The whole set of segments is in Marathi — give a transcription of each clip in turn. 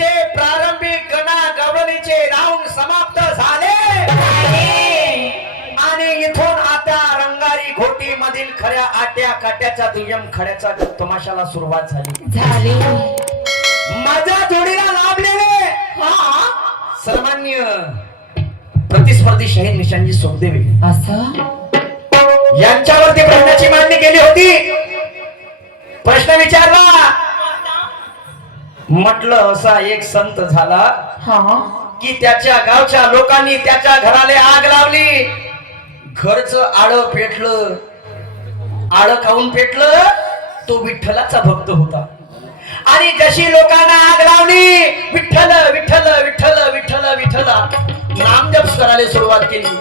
नाटकाचे प्रारंभिक गणा गवळणीचे राऊंड समाप्त झाले आणि इथून आता रंगारी घोटी मधील खऱ्या आट्या काट्याचा दुय्यम खड्याचा तमाशाला सुरुवात झाली. माझ्या जोडीला लाभलेले सर्वमान्य प्रतिस्पर्धी शहीद निशांजी सोपदेवे यांच्यावरती प्रश्नाची मांडणी केली होती. प्रश्न विचारला, म्हटलं असा एक संत झाला की त्याच्या गावच्या लोकांनी त्याच्या घराला आग लावली. घरचं आळ पेटलं. आळ खाऊन पेटलं. तो विठ्ठलाचा भक्त होता आणि जशी लोकांना आग लावली, विठ्ठल विठ्ठल विठ्ठल विठ्ठल विठ्ठल नामजप करायला सुरुवात केली.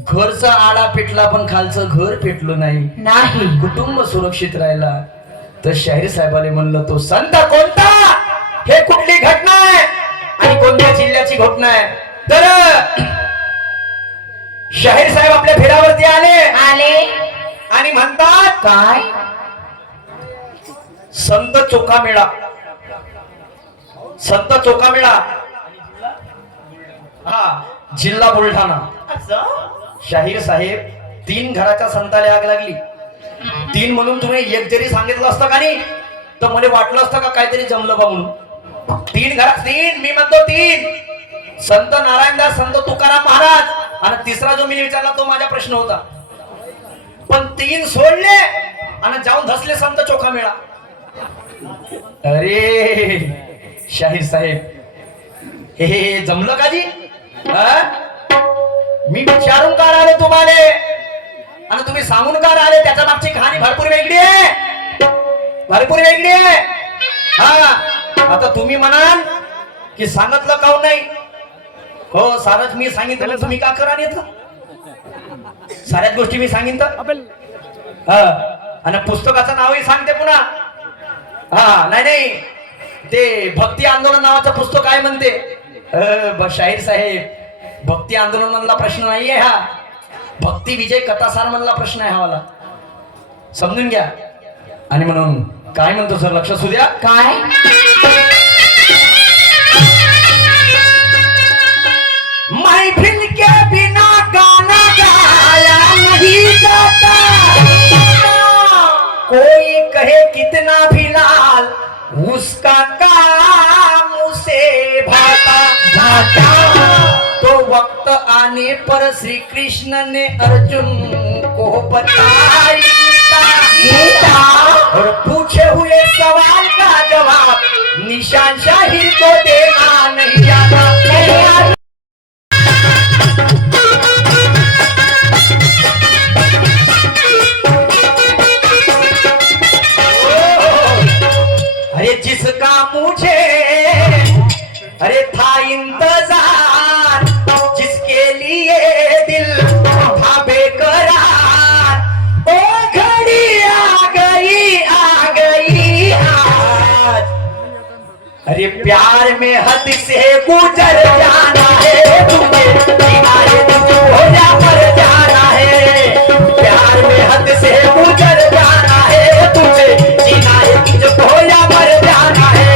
घरचा आळा पेटला पण खालचं घर पेटलं नाही. कुटुंब सुरक्षित राहिला. तर शाहीर साहेबाने म्हणलं, तो संत कोणता, हे कुठली घटना आहे आणि कोणत्या जिल्ह्याची घटना आहे. तर शाहीर साहेब आपल्या फेऱ्यावरती आले आणि म्हणतात, काय संत चोखामेळा. संत चोखामेळा जिल्हा बुलढाणा. शाहीर साहेब, 3 घराच्या संताला आग लागली. 3 म्हणून तुम्ही एक जरी सांगितलं असतं का नाही तर मला वाटलं असतं का काहीतरी जमलं बा म्हणून. 3 घरात 3, मी म्हणतो 3. संत नारायणदास, संत तुकाराम महाराज आणि तिसरा जो मी विचारला तो माझा प्रश्न होता. पण 3 सोडले आणि जाऊन धसले संत चोखामेळा. अरे शाहीर साहेब, हे जमलं का जी? मी विचारून का आले तुम्हाला आणि तुम्ही सांगून का आले? त्याच्या मागची कहाणी भरपूर वेगळी आहे. भरपूर वेगळी आहे. आता तुम्ही म्हणाल की सांगितलं काऊन नाही. हो, सारच मी सांगितलं, तुम्ही का करा येत? साऱ्याच गोष्टी मी सांगितलं आणि पुस्तकाचं नावही सांगते पुन्हा. नाही, ते भक्ती आंदोलन नावाचं पुस्तक काय म्हणते. शाहीर साहेब, भक्ती आंदोलन मधला प्रश्न नाहीये हा. भक्ती विजय कथासार मधला प्रश्न आहे हा वाला. समजून घ्या. आणि म्हणून काय म्हणतो सर, लक्ष असू द्या. काय महफिल के बिना गाना गाया नहीं जाता, कोई कहे कितना भी लाल उसका काम उसे भाता भाता. तो वक्त आने पर श्री कृष्ण ने अर्जुन को बताई गीता और पूछे हुए सवाल का जवाब निशान शाहीर को देना नहीं जाता. अरे जिसका मुझे अरे था इंतजार, जिसके लिए दिल था बेकरार, ओ घड़ी आ गई आज. अरे प्यार में हद से गुजर जाना है तुझे, किनारे तुझे हो जा मर जाना है. प्यार में हद से गुजर जाना है तुझे, किनारे तुझे हो जा मर जाना है.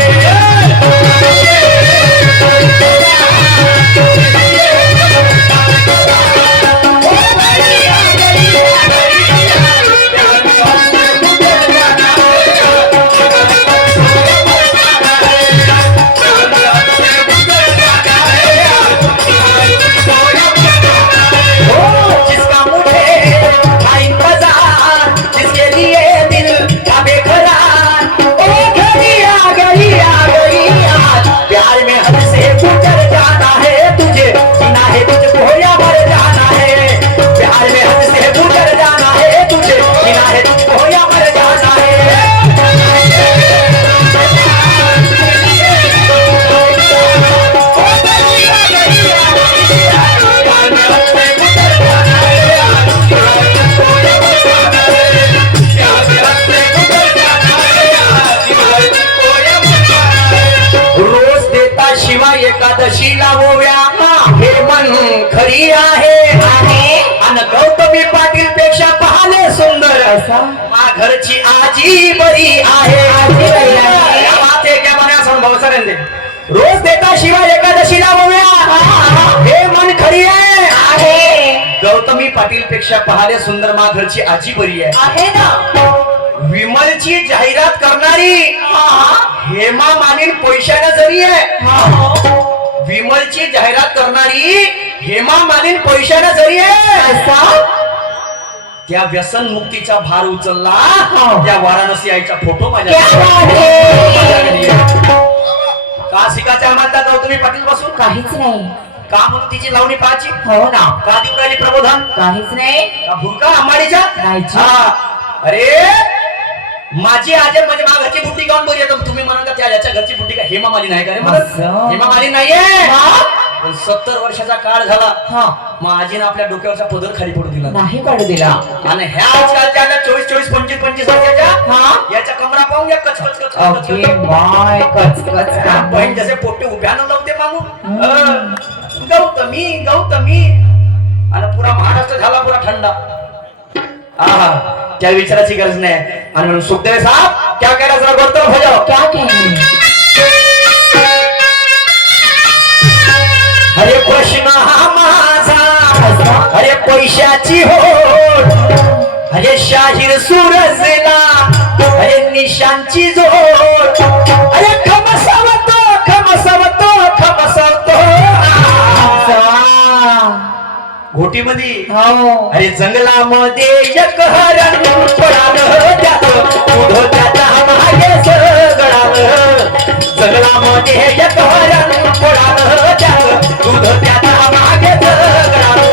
एकादशीला ओव्या हे मन खरी आहे आणि गौतमी पाटील पेक्षा पाहणे सुंदर असा घरची आजी बरी आहे. क्या बात है, क्या बना संभव सरेंदे. रोज देता शिवाय एकादशीला ओव्या हे मन खरी आहे. गौतमी पाटील पेक्षा पहाले सुंदर मा घरची आजी बरी आहे ना. विमलची जाहिरात करणारी हेमा मालिनी पैशाने जरी आहे. विमलची जाहिरात करणारी हेमा मालिनी पैशाने जरी आहे. त्या व्यसन मुक्तीचा भार उचलला त्या वाराणसी आईचा फोटो माझ्या का शिकायच्या म्हणतात गौतमी पाटील पासून काहीच नाही. का म्हणून तिची लावणी पाहायची हो ना. का देऊ राहिली प्रबोधन काहीच नाही. का भुरका अंबाडीच्या नाहीच. अरे माझी आजन म्हणजे माझ्या घरची बुट्टी गाऊन बरी आहे. तुम्ही म्हणा का त्या याच्या घरची बुट्टी का हेमा मालिनी आहे का रे? असं. हेमा मालिनी नाहीये. पण 70 वर्षाचा काळ झाला मग आजीनं आपल्या डोक्यावरचा पदर खाली पडू दिला नाही पडू दिला. आणि ह्या आजकालच्या 24, 25, 25 वर्षाच्या याच्या कमरा पाहून घ्या कचकच ओके बाय कचकच बहीण जसे पोट्टे उभ्यानं लावते मागून गौतमी गौतमी आणि पुरा महाराष्ट्र झाला पुरा थंडा. त्या विचाराची गरज नाही. आणि म्हणून सुखदेव साहेब क्या कह रहा जरा बोलतो हो जाओ. क्या कहने. अरे प्रश्न हा माझा अरे पैशाची होड अरे शाहीर सूरजला अरे निशांची जोड अरे खमसावतो खमसावतो खमसावतो घोटीमध्ये अरे जंगलामध्ये एक हरण पडालं त्यात दूध त्याचा मागे सगळालं. जंगलामध्ये एक हरण पडालं त्यात दूध त्याचा मागे सगळालं.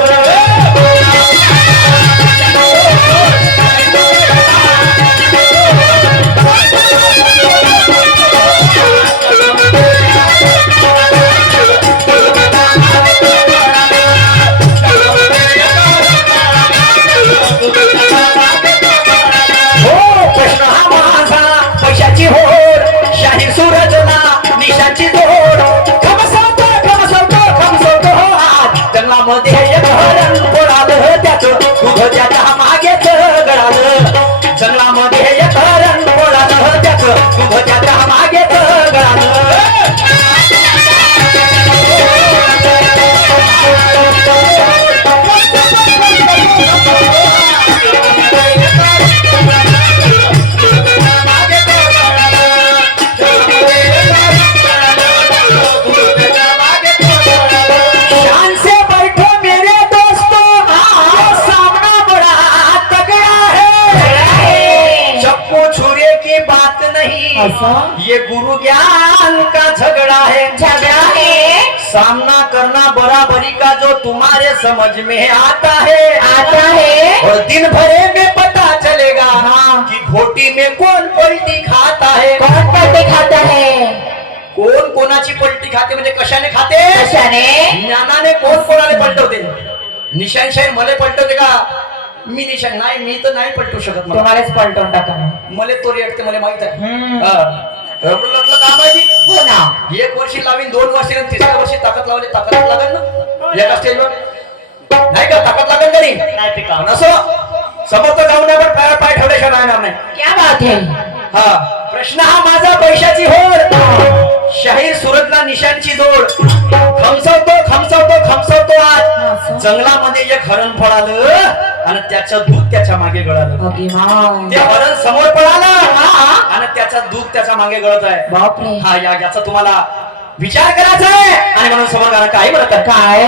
ये गुरु ज्ञान का झगड़ा है. सामना करना बराबरी का जो तुम्हारे समझ में आता है और दिन भरे में पता चलेगा कि घोटी में कौन पलटी खाता है. कौन पलटी खाता है. कोण कोणाची पलटी खाते म्हणजे कशाने खाते. कशाने. ज्ञानाने कोण कोणाला पलटवते. निशांशाही मला पलटवते का. मी निशान नाही. मी तर नाही पलटू शकत. तुम्हालाच पलटवून टाका. मला तो रेटते मला माहित आहे. काम आहे हो ना. 1 वर्षी लावीन 2 वर्षी 3ऱ्या वर्षी ताकद लावली ताकद लागेल ना एका स्टेजवर नाही का. ताकद लागेल तरी नाही. असो समोर जाऊन पाय पाय ठेवल्याशिवाय नाही. क्या बात है. हा प्रश्न हा माझा पैशाची होड शाहीर सुरतला निशांची जोड. खमसवतो खमसवतो खमसवतो आज जंगलामध्ये एक हरण पळालं आणि त्याचं दूध त्याच्या मागे गळालं. ते हरण समोर पळालं आणि त्याचा दूध त्याच्या मागे गळत आहे. बापरे. हा याचा तुम्हाला विचार करायचा आहे. आणि म्हणून समोर गाणं काय म्हणतात काय.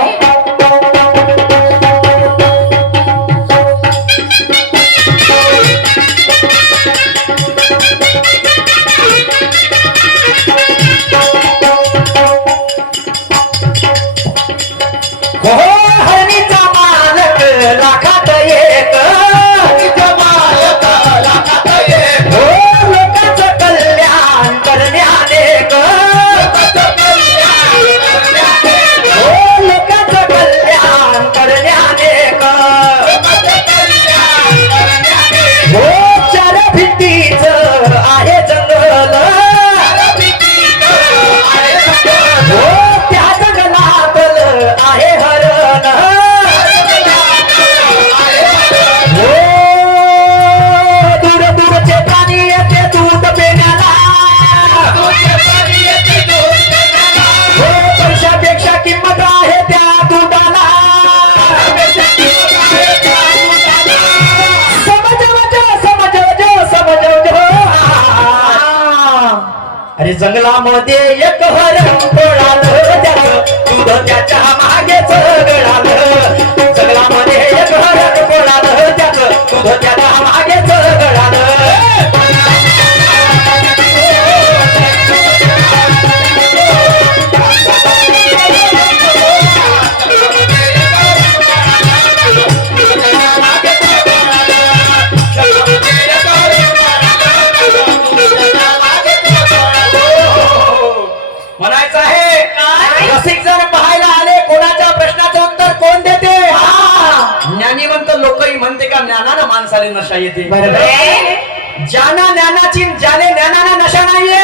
लाखात एक लोकांचं कल्याण करण्याने लोकांचं कल्याण अरे जंगलामध्ये एक हरण पळालं, त्याचं दूध त्याच्या मागेच गळालं. जंगलामध्ये एक हरण पळालं, त्याचं दूध त्याच्या मागेच गळालं. म्हणायचं आहे रसिक जर पाहायला आले, कोणाच्या प्रश्नाचं उत्तर कोण देते? ज्ञानी म्हणतो, लोकही म्हणते का ज्ञानानं माणसाला नशा येते. बरोबर आहे. ज्याना ज्ञानाची, ज्याने ज्ञानाला नशा नाहीये,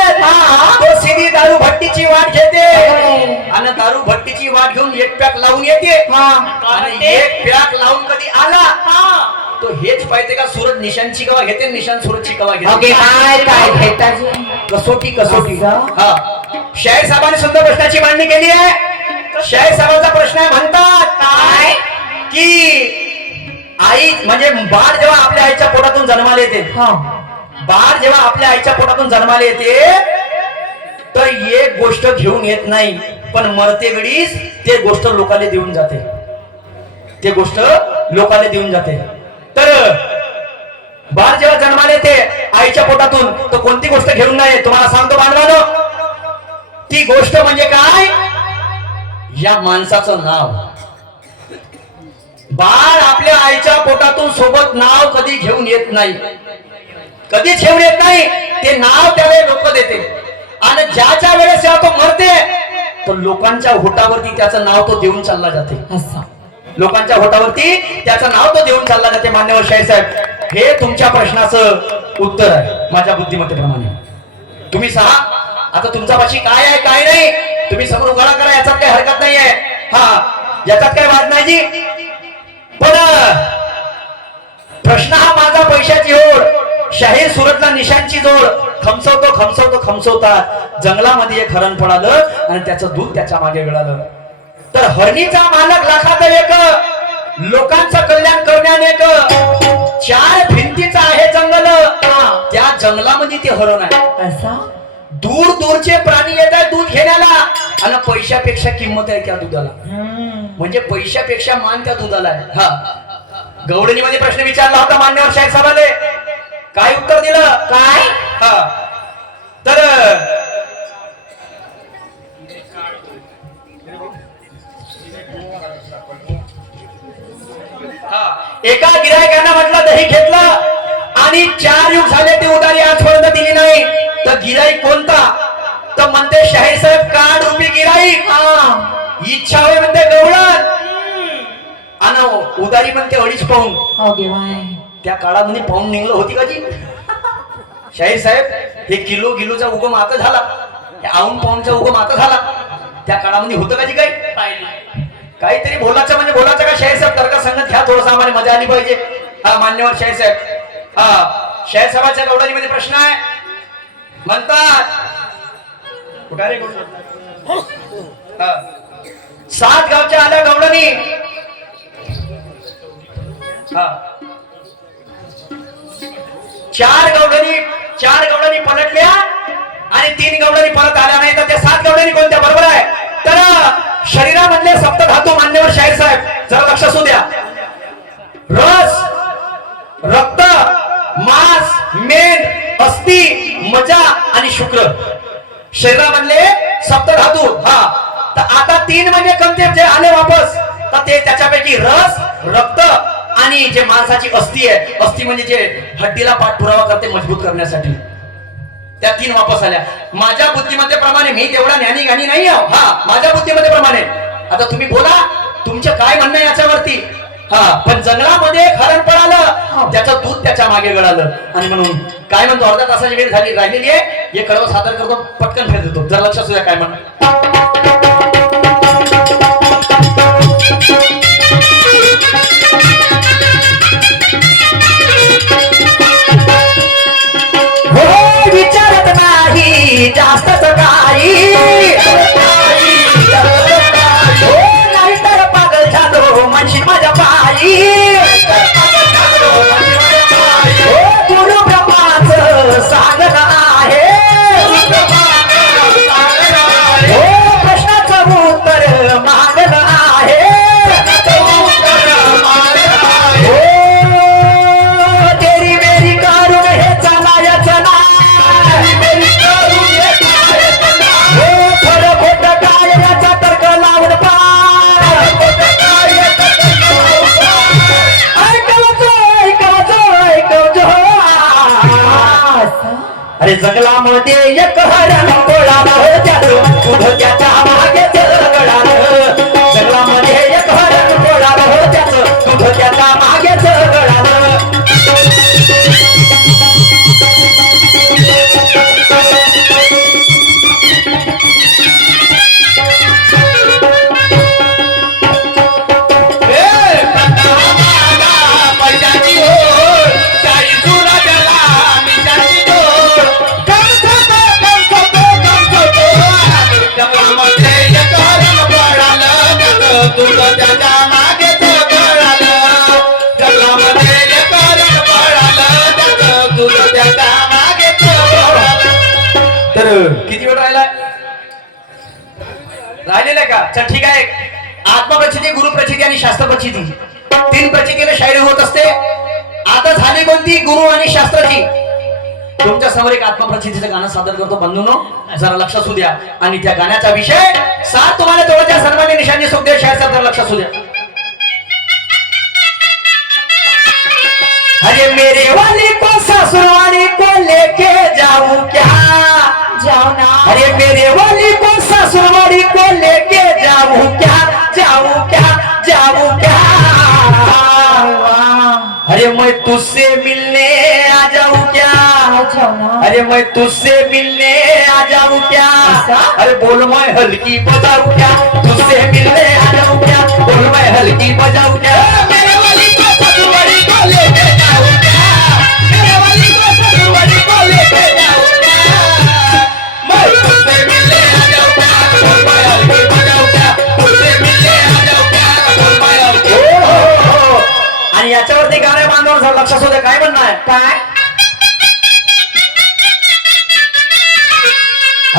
तो सीधी दारू भट्टीची वाट घेते. आणि दारू भट्टीची वाट घेऊन एक पॅक लावून येते. आणि एक पॅक लावून कधी आला तो हेच पाहिजे का सूरज निशांची कवा घेते, निशांत सूरजची कवा घेते. काय भेटायची कसोटी कसोटी. असं? हा, शाहीर साहेबांनी सुद्धा प्रश्नाची मांडणी केली आहे. शाहीर साहेबांचा प्रश्न आहे, म्हणतात काय की आई म्हणजे बाळ जेव्हा आपल्या आईच्या पोटातून जन्माला येते, बाळ जेव्हा आपल्या आईच्या पोटातून जन्माला येते तर एक गोष्ट घेऊन येत नाही, पण मरते वेळीस ते गोष्ट लोकांना देऊन जाते. ते गोष्ट लोकांना देऊन जाते. तर बाळ जेव्हा जन्माला येते आईच्या पोटातून, तर कोणती गोष्ट घेऊन नाही. तुम्हाला सांगतो बांधवानो, ती गोष्ट म्हणजे काय? या माणसाचं नाव. बाळ आपल्या आईच्या पोटातून सोबत नाव कधी घेऊन येत नाही, कधी घेऊन येत नाही. ते नाव त्याला लोक देते. आणि ज्याच्या वेळेस तो मरते तर लोकांच्या होटावरती त्याचं नाव तो देऊन चालला जाते. लोकांच्या होटावरती त्याचं नाव तो देऊन चालला जाते. मान्यवर शाहीर साहेब, हे तुमच्या प्रश्नाचं उत्तर आहे माझ्या बुद्धिमत्तेप्रमाणे. तुम्ही सहा, आता तुमच्या पाशी काय आहे काय नाही तुम्ही समोर उघडा करा, याच्यात काही हरकत नाही आहे. हा, याच्यात काही वाद नाही जी. पण प्रश्न हा माझा पैशाची ओढ, शाहीर सूरजला निशांची जोड. खमसवतो खमसवतो खमसवतात, जंगलामध्ये एक हरण पळालं आणि त्याचं दूध त्याच्या मागे गळालं. तर हरणीचा मालक लाखात एक, लोकांचं कल्याण करण्याने एक. चार भिंतीचं आहे जंगल, त्या जंगलामध्ये ते हरण आहे. दूर दूरचे प्राणी येत आहेत दूध घेण्याला, आणि पैशापेक्षा किंमत आहे त्या दुधाला. म्हणजे पैशापेक्षा मान त्या दुधाला आहे. हा, गवळणीमध्ये प्रश्न विचारला होता मान्यवर शाहीर साहेबांनी, काय उत्तर दिलं? काय? हा, तर एका गिरायकांना म्हटलं दही घेतलं आणि 4 युग झाले ते उधारी आजपर्यंत दिली नाही. तर गिराईक कोणता? तर म्हणते शाहीर साहेब काड रुपी गिराईक. इच्छा होय म्हणते गवळण, आणि उधारी म्हणते 2.5 पाऊंड. त्या काळामध्ये पाऊंड निघलं होती का जी? शाहीर साहेब, हे किलो गिलोचा उगम आता झाला, आऊन पाऊंडचा उगम आता झाला. त्या काळामध्ये होतं का जी? काही काहीतरी बोलायचं म्हणजे बोलायचं का शाहीर साहेब? तर्क संगत घ्या, थोडस आम्हाला मजा आली पाहिजे. हा, मान्यवर शाहीर साहेब. हा, शाहीर साहेबांच्या गवळणीमध्ये प्रश्न आहे, म्हणतात कुठे रे गवळण? 7 गावच्या आल्या गवळणी. हा, 4 गवळणी पलटल्या आणि 3 गवळणी परत आल्या नाही. तर त्या 7 गवळणी कोणत्या? बरोबर आहे. तर शरीरामधले सप्तधातू मान्यवर शाहीर साहेब जरा लक्ष असू द्या. रस, रक्त, मांस, मेद, अस्थि, मज्जा आणि शुक्र, शरीरामधले सप्तधातू. हा, तर आता 3 म्हणजे कोणते जे आले वापस? तर ते त्याच्यापैकी रस, रक्त आणि जे माणसाची अस्थि आहे. अस्थि म्हणजे जे हड्डीला पाठपुरावा करते मजबूत करण्यासाठी, त्या 3 वापस आल्या. माझ्या बुद्धिमत्तेप्रमाणे मी तेवढा ज्ञानी गाणी नाही आहो. हा, माझ्या बुद्धिमत्तेप्रमाणे. आता तुम्ही बोला तुमचं काय म्हणणं आहे याच्यावरती. हा, पण जंगलामध्ये हरण पळालं, त्याचं दूध त्याच्या मागे गळालं. आणि म्हणून काय म्हणतो, अर्धा तासाची वेळ झाली राहिलेली आहे, हे कळवं सादर करतो, पटकन फेर देतो. जर लक्षात सुद्धा काय म्हणणं. विचारत नाही जास्तच काही, नाही तर पागल झालो म्हणशी माझ्या पायी. गुरु ब्रह्माचं सांगत आहे, जंगलामध्ये एक हरण पळालं त्याचं दूध त्याच्या मागेच गळालं जंगलामध्ये एक हरण पळालं त्याचं दूध त्याच्या मागेच गळालं किती वेळ राहिलाय राहिलेला का चल ठीक आहे आत्मप्रचिती गुरुप्रचिती आणि शास्त्रप्रचिती तीन प्रचितीने शायरी होत असते आता झाली कोणती गुरु आणि शास्त्राची तुमच्या समोर एक आत्मप्रचितीचं गाणं सादर करतो बंधूंनो जरा लक्ष असू द्या आणि त्या गाण्याचा विषय सात तुम्हाला तोळ्याच्या सर्वांनी निशाणी सुखदेव शायरचा तर लक्ष असू द्या अरे मेरे वाली को ससुरवाली को लेके जाऊं क्या जाओ ना अरे मेरे वाली को ससुरवाली को लेके जाऊं क्या जाऊं क्या जाऊं क्या अरे मैं तुझसे मिलने आ जाऊं क्या जाओ ना अरे मैं तुझसे मिलने आ जाऊं क्या अरे बोल मैं हल्की बजाऊं क्या तुझसे मिलने आ जाऊं क्या बोल मैं हल्की बजाऊं क्या मेरे वाली को ससुरवाली को लेके जाऊं क्या मेरे वाली को ससुरवाली को लेके जाऊं क्या मैं तुझसे मिलने आ जाऊं क्या बोल मैं हल्की बजाऊं क्या तुझसे मिलने आ जाऊं क्या बोल मैं हल्की आणि याच्यावरती गाणे बांधून जर लक्ष असू दे काय म्हणणं आहे काय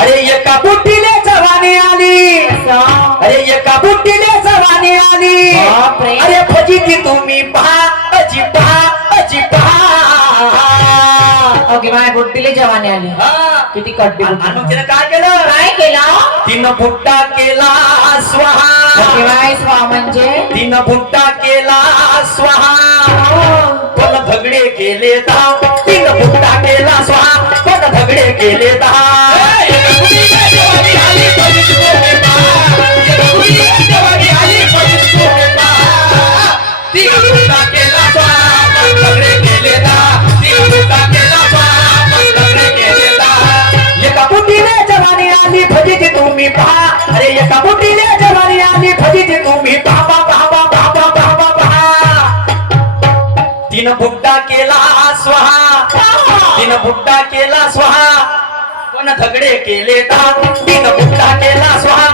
अरे एका बुट्टीले जवानी आली अरे एका बुट्टीले जवानी आली बापरे. अरे फजिती तुम्ही पहा अजी पहा ओके माझ्या बुट्टीले जवानी आली किती कड्डी आणि बुट्टी मग तिने काय केलं काय केलं तिनं बुट्टा केला स्वाहा ओके बाय स्वा म्हणजे तिनं बुट्टा केला स्वाहा पण झगडे केले दाव तिनं बुट्टा केला स्वाहा पण झगडे केले दाव एका बुट्टीने जवानी आली फजिती तुम्ही पहा अरे एका बुट्टीने जवानी आली फजिती तुम्ही पहा तिनं बुट्टा केला स्वाहा तिनं बुट्टा केला स्वाहा पण झगडे केले दाव तिनं बुट्टा केला स्वाहा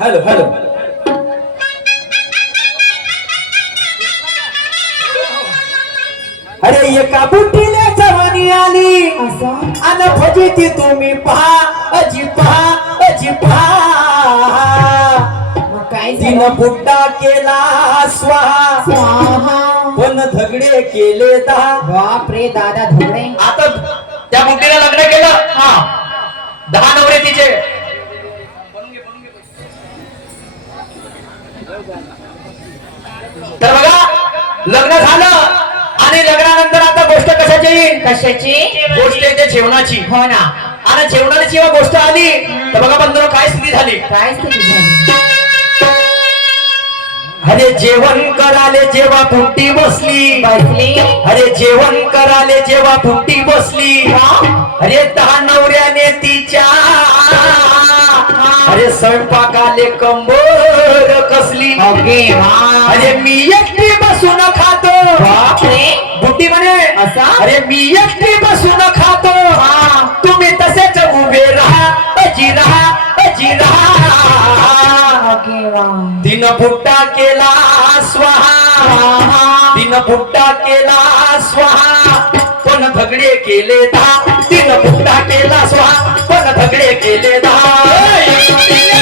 हॅलो हॅलो अरे एका बुट्टीने जवानी आली असं आणि फजिती तुम्ही पहा अजी पहा मग काय तिनं झालं बुट्टा केला स्वाहा स्वाहा पण झगडे केले दहा बापरे दादा धोडे आता त्या बुट्टीला लग्न केलं हा 10 नवरे तिचे तर बघा लग्न झालं आणि लग्नानंतर आता गोष्ट कशाची येईल कशाची गोष्ट येते जेवणाची हो ना आणि जेवणाची जेव्हा गोष्ट आली तर बघा बंधू काय स्थिती झाली काय स्थिती झाली अरे जेवण कराले जेव्हा फुट्टी बसली बसली अरे जेवण कराले जेव्हा फुट्टी बसली अरे 10 नवऱ्याने तिच्या अरे स्वयंपाकाले कंबर कसली ओके हा अरे मी एकटी बसून खातो बापरे बुट्टी म्हणे असा अरे मी एकटी बसून खातो तुम्ही तसेच उभे राहा अजी राहा ओके वा तिनं बुट्टा केला स्वाहा तिनं बुट्टा केला स्वाहा पण झगडे केले दहा तिनं बुट्टा केला स्वाहा पण झगडे केले दहा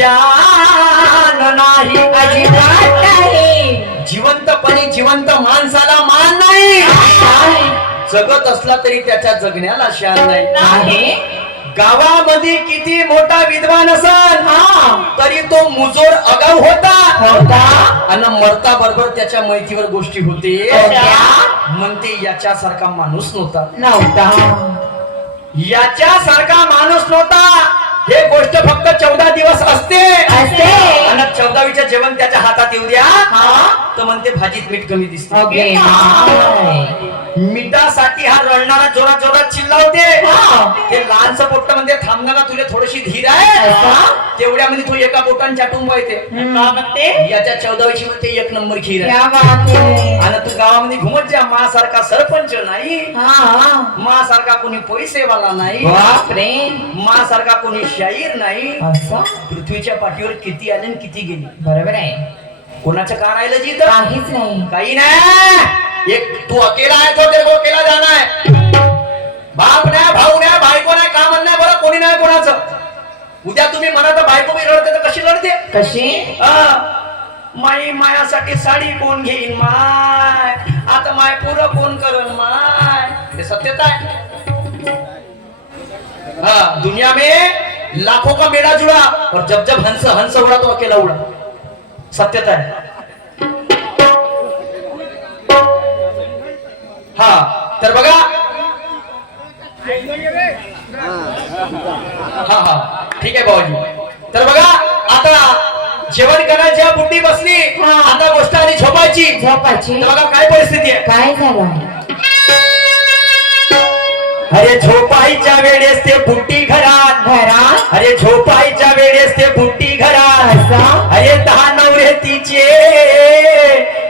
शान नाही. अजिबात नाही. जिवंतपणी जिवंत माणसाला मान नाही. नाही. जगत असला तरी त्याच्या जगण्याला शान नाही. नाही. गावामध्ये किती मोठा विद्वान असन हा. तरी तो मुजोर अगाऊ होता. होता. आणि मरता बरोबर त्याच्या मैतीवर गोष्टी होते. होत्या. म्हणते याच्यासारखा माणूस नव्हता. नव्हता. याच्यासारखा माणूस नव्हता. हे गोष्ट फक्त 14 दिवस असते. असते. आणि 14वीचं जेवण त्याच्या हातात येऊ द्या हा. तर म्हणते भाजीत मीठ कमी दिसते. ओके माय. मिठासाठी हा रडणारा जोरात जोरात चिल्लावते. हा. ते लहानसं पोट्ट म्हणजे थांबणारा तुला थोडीशी धीर आहे. असं? तेवढ्यामध्ये तू एका बोटाने चाटून पाहते. का म्हणते? याच्या 14वीची म्हणते एक नंबर खीर आहे. क्या बात आहे. आणि तू गावामध्ये घुमत जा. मासारखा सरपंच नाही. हा. मासारखा कोणी पैसेवाला नाही. बापरे. मासारखा कोणी शाहीर नाही. असं? पृथ्वीच्या पाठीवर किती आले आणि किती गेले. बरोबर आहे. कोणाचं का राहिलं जी तर काहीच नाही. काही नाही. एक तू अकेला आहे तो तेरे को अकेला जाना है. बाप नाही, भाऊ नाही, बायको नाही, का म्हणणार बरं कोणी नाही कोणाचं. उद्या तुम्ही म्हणा तर बायको बी रडते तर कशी लढते. कशी? माई मायासाठी साडी कोण घेईन माय. आता माय पुरं कोण करण माय. हे सत्यता आहे. दुनिया में लाखों का मेला जुड़ा और जब जब हंस हंस उड़ा तो अकेला उड़ा. सत्यता है. हा तर बघा. हा ठीक आहे भाऊजी. तर बघा आता जेवण करायच्या बुड्डी बसली. हा. आता गोष्ट आली झोपायची. झोपायची. तर बघा काय परिस्थिती आहे. काय झालं? अरे झोपायच्या वेळेस ते बुट्टी घरात. घरात. अरे झोपायच्या वेळेस ते बुट्टी घरात. असं? अरे 10 नवरे तिचे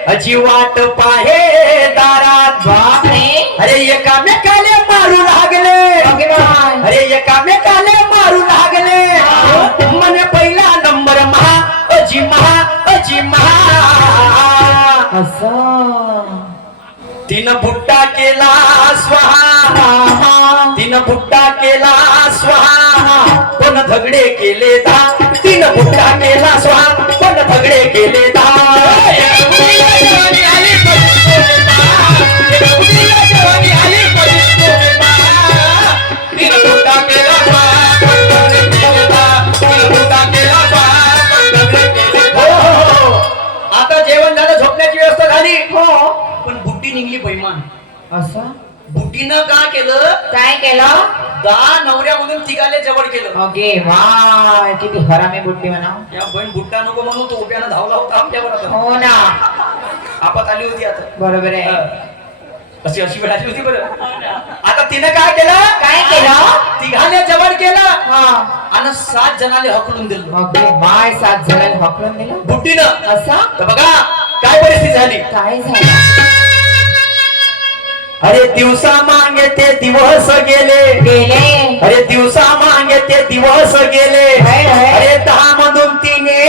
अजी वाट पाहे दारात. बापरे. अरे एकामेकाले मारू लागले. भगवान. अरे एकामेकाले मारू लागले. म्हणे पहिला नंबर महा अजी महा अजी महा. असं? तिनं बुट्टा केला स्वाहा. तिनं बुट्टा केला स्वाहा. पण झगडे केले दा. तिनं बुट्टा केला स्वाहा. पण झगडे केले दा. आता जेवण झालं, झोपण्याची व्यवस्था झाली. हो. पण बुट्टी निघली बैमान. असं? बुट्टीनं का केलं. काय केलं? 10 नवऱ्यामधून तिघाले जवळ केलं. Okay Y. किती हरामी बुट्टी म्हणा. या बहीण बुट्टा नको म्हणून तो उभ्यानं धावला होता आमच्यावर. आता हो ना. आपत आली होती. आता बरोबर आहे. अशी अशी वेळ आली होती बरं. आता तिनं काय केलं. काय केलं? तिघाले जवळ केलं हा. आणि 7 जणाले हकलून दिलं. Okay Y. 7 जणांना हकलून दिलं. बुट्टीनं. असं? तर बघा काय परिस्थिती झाली. काय झालं? अरे दिवसा मागे ते दिवस गेले. गेले. अरे दिवसा मागे ते दिवस गेले. हाय, हाय. अरे 10 मधून तिने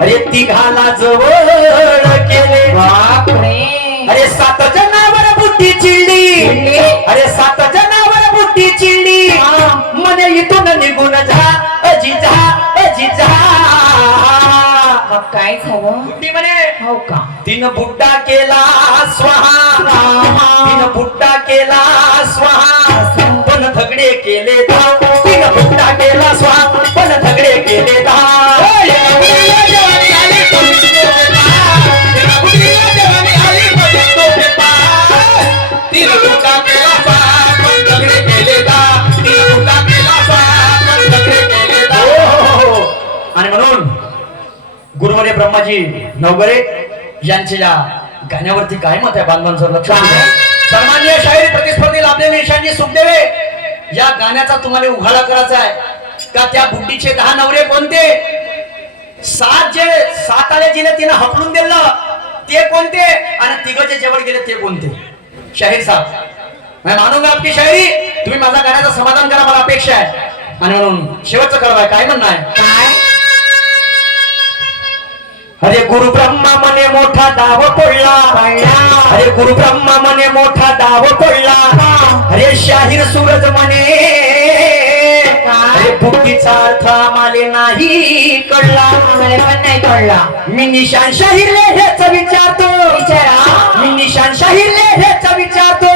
अरे तिघाला जवळ केले. बापरे. अरे 7 जणावर बुट्टी चिडली. चिडली. अरे 7 जणावर बुट्टी चिडली. हा. म्हणे इथून निघून जा अजी जा अजी जा. मग काय झालं? बुट्टी म्हणे हो का? तिनं बुट्टा केला स्वाहा. तिनं बुट्टा केला स्वाहा. पण झगडे केले दा. तिनं बुट्टा केला स्वाहा. पण झगडे केले दा. आणि म्हणून गुरुवर्य ब्रह्माजी नवगरे यांच्या या गाण्यावरती काय मत आहे बांधवांचं लक्ष द्या. सन्माननीय शाहीर प्रतिस्पर्धी लाभलेले निशांजी सुखदेवे या गाण्याचा तुम्हाला उघाडा करायचा आहे का. त्या बुड्डीचे 10 नवरे कोणते. 7 आले जिने तिने हकलून दिलं ते कोणते. आणि 3 जे जवळ गेले ते कोणते. शाहीर साहेब मैं मानूंगा आपकी शायरी. तुम्ही माझा गाण्याचं समाधान करा मला अपेक्षा आहे. आणि म्हणून शेवटचं कळवाय काय म्हणणं आहे. काय? अरे गुरु ब्रह्मा मने मोठा दाव पडला. अरे गुरु ब्रह्मा मने मोठा दाव पडला. अरे शाहीर सूरज मने अरे बुद्धीचा अर्थ आम्हाला नाही कळला. आम्हाला पण नाही कळला. मी निशान शाहीरले हेच विचारतो. विचारा. मी निशान शाहीरले हेच विचारतो.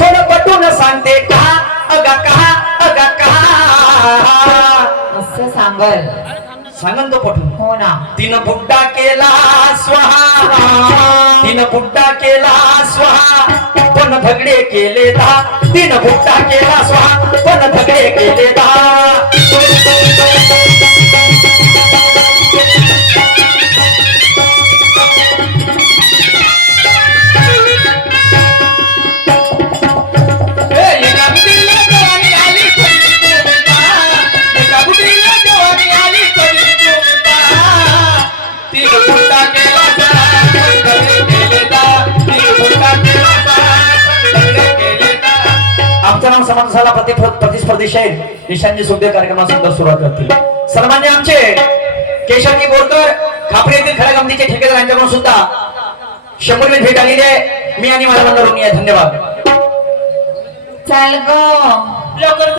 थोडं पटून सांगते का अगा का असं सांगल. सांगन तो पटून. हो ना. तिनं बुड्डा केला स्वाहा. तिनं बुड्डा केला स्वाहा पण झगडे केले दा. तिनं बुड्डा केला स्वाहा पण झगडे केले दा. आमचं नाव समाजाला प्रतिस्पर्धी शाहीर निशांजी सुखदेव कार्यक्रमासुद्धा सुरुवात करतील. सन्मान्य आमचे केशवजी बोरकर खापरी येथील खऱ्या गमतीचे ठेकेदार यांच्याकडून सुद्धा 100 भेट आलेली आहे. मी आणि माझा बंधू ऋणी आहे. धन्यवाद. चाल गो. लवकर